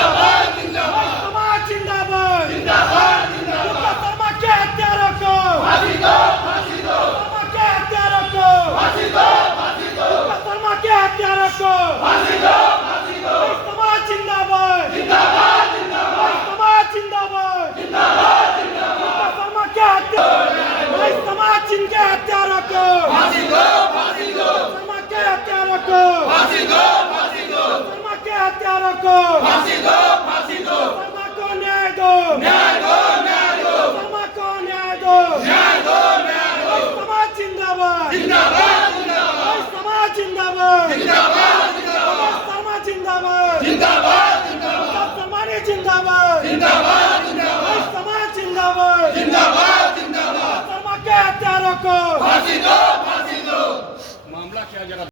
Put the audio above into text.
जिंदाबाद जिंदाबाद समाज जिंदाबाद जिंदाबाद जिंदाबाद शर्मा के हत्यारों को फांसी दो शर्मा के हत्यारों को फांसी दो शर्मा के हत्यारों को फांसी दो समाज जिंदाबाद जिंदाबाद जिंदाबाद समाज जिंदाबाद जिंदाबाद जिंदाबाद शर्मा के हत्यारों समाज जिनके हत्यारों को फांसी दो शर्मा के हत्यारों को फांसी दो शर्मा के हत्यारों को फांसी दो शर्मा को न्याय दो शर्मा को न्याय दो समाज जिंदाबाद समाज जिंदाबाद शर्मा जिंदाबाद शर्मानी जिंदाबाद समाज जिंदाबाद शर्मा के हत्यारों को